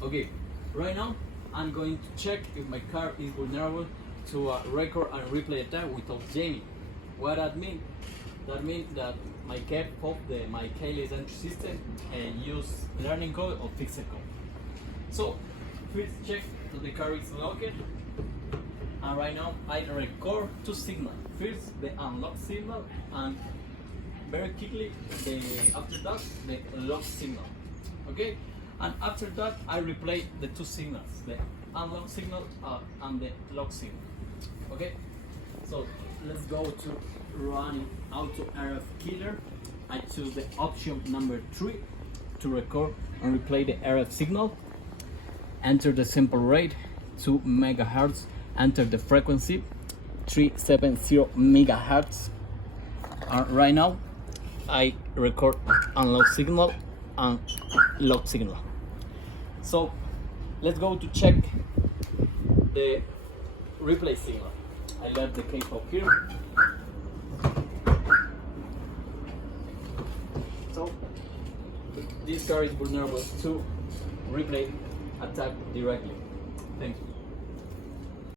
Okay, right now I'm going to check if my car is vulnerable to record and replay attack without jamming. What that means? That means that my cap of my keyless entry system use learning code or fixed code. So first check that the car is locked, and right now I record two signals. First the unlock signal, and very quickly after that the lock signal. Okay, and after that I replay the two signals, the unlock signal and the lock signal. Okay, so let's go to running AutoRFKiller. I choose the option number 3 to record and replay the RF signal. Enter the sample rate 2 megahertz. Enter the frequency 370 megahertz. Right now I record unlock signal and lock signal. So let's go to check the replay signal. I left the case up here. So this car is vulnerable to replay attack directly. Thank you.